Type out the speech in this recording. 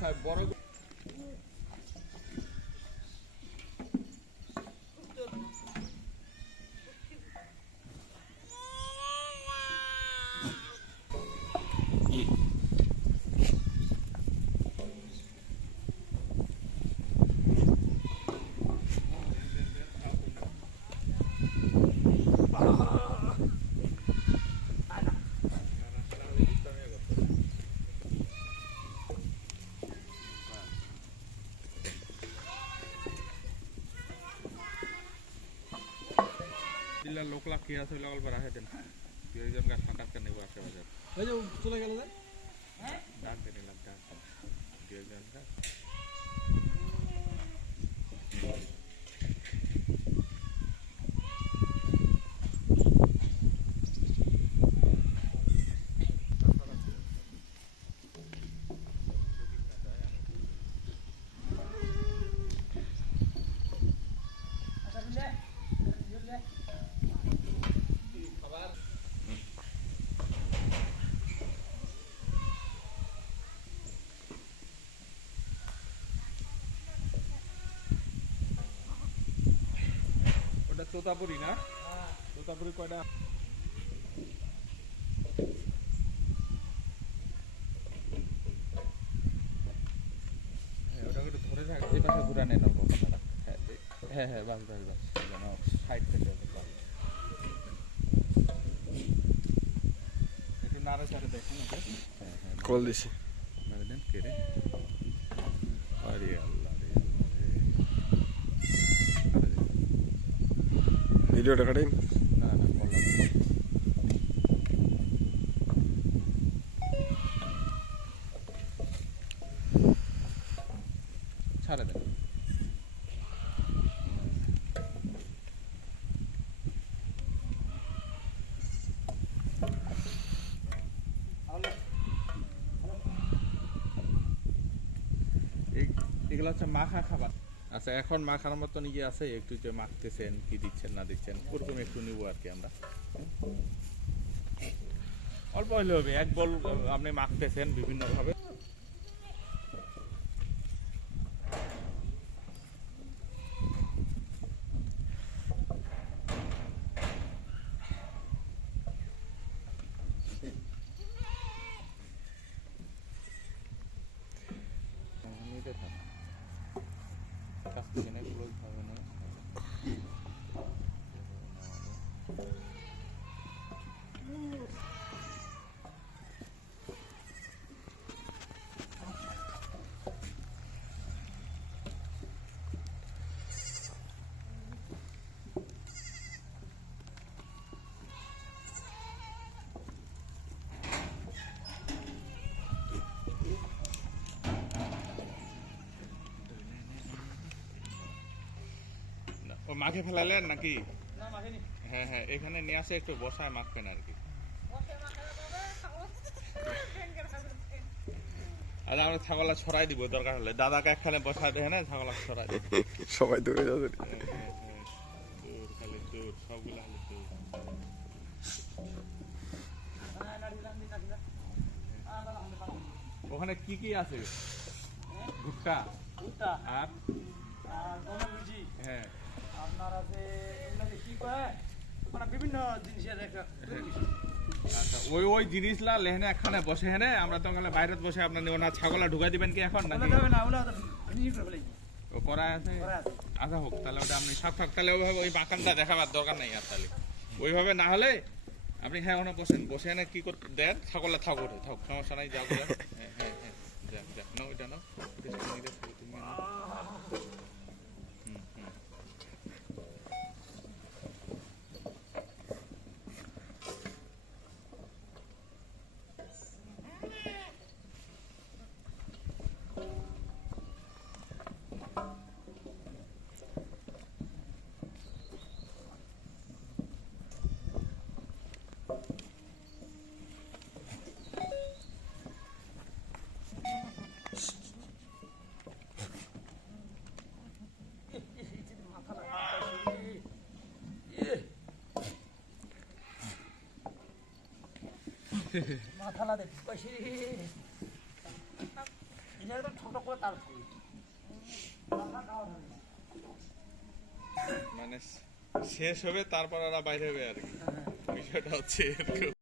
মাথায় বড় লোক লাখি আছে লগল বাড়া হেদেন দুইজন গাছ ফাঁকাত কানে বসে বাজার এই যে চলে গেল যে হ্যাঁ ডাক দে নিলাম ডাক দুইজন গাছ তোতাপুরি না তোতাপুরি কয়টা হ্যাঁ ওটা একটু ধরে থাক এই পাশে ঘুরা নেন আপনারা হ্যাঁ হ্যাঁ বাস বাস বাস যেন সাইড থেকে একটু নাড়া চাড়ে দেখুন হ্যাঁ হ্যাঁ কল দিছি দেন কে রে আরে আল্লাহ রে ভিডিওটা কাটেন না না বললাম ছাড়ে দেন এগুলো হচ্ছে মাখা খাবার আচ্ছা এখন মাখার মতন ইয়ে আছে একটু যে মাখতেছেন কি দিচ্ছেন না দিচ্ছেন ওরকম একটু নিবো আর কি আমরা অল্প হলে হবে এক বল আপনি মাখতেছেন বিভিন্ন ভাবে ও মাখে ফেলালেন নাকি হ্যাঁ হ্যাঁ এখানে নিয়ে আসে একটু বসায় মাখবেন আর কি আর আমরা ছাগলা ছড়াই দিব দরকার হলে দাদাকে একখানে বসায় দেয় না ছাগলা ছড়াই সবাই দৌড়ে যাবে খালি দৌড় সবগুলো খালি দৌড় ওখানে কি কি আছে ভুট্টা আর হ্যাঁ আপনার আছে কি কয় মানে বিভিন্ন জিনিসের একটা আচ্ছা ওই ওই জিনিসলা লেহেনে একখানে বসে হেনে আমরা তো গেলে বাইরে বসে আপনার নেব না ছাগলা ঢুকাই দিবেন কি এখন নাকি ও করা আছে আচ্ছা হোক তাহলে ওটা আপনি সাত থাক তাহলে ওইভাবে ওই বাগানটা দেখাবার দরকার নেই আর তাহলে ওইভাবে না হলে আপনি হ্যাঁ ওখানে বসেন বসে এনে কি করতে দেন ছাগলা থাক ওঠে থাক সমস্যা নাই যাও হ্যাঁ হ্যাঁ হ্যাঁ যাক যাক নাও এটা নাও মাথালা দেখ একদম ছোট করে তার খাই মানে শেষ হবে তারপর ওরা বাইরে হবে আর কি বিষয়টা হচ্ছে এরকম